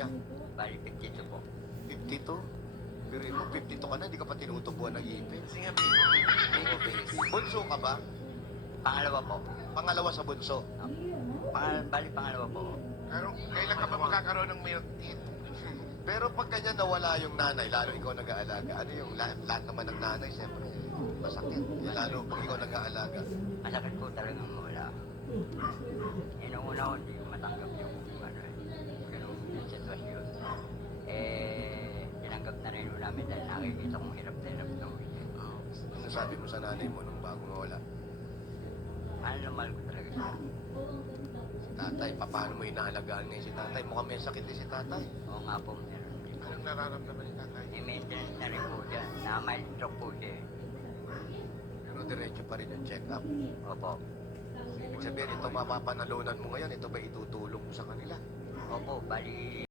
Yan, Bali, 52 po. 52. Pero mo, 52 ka na, hindi ka pa tinutubuan ng ipin. Kasi nga, Oo, baby. Bunso ka ba? Pangalawa po. Pangalawa sa bunso. Bali, pangalawa po. pero kailan ka ba magkakaroon ng milk teeth? Pero pag kanya nawala yung nanay, lalo ikaw nag-aalaga, ano yung lahat naman ng nanay, siyempre, masakit. Lalo pag ikaw nag-aalaga. Masakit po talagang mawala. Inuuna ko, hindi ko matanggap yung ganung sitwasyon. Tinanggap na rin namin dahil nakikita kong hirap na hirap na uwi. Ano sabi mo sa nanay mo nung bago mawala? Mahal na mahal ko talaga siya. Si tatay, paano mo inaalagaan ngayon si tatay? Mukhang may sakit din si tatay. Oo nga po, meron din po. Anong nararamdaman ni tatay? May maintenance na rin po siya. Na mild stroke po siya. Pero diretso pa rin ang check-up. Opo. Ibig sabihin, ito mapapanalunan mo ngayon, ito ba itutulong mo sa kanila? Opo, bali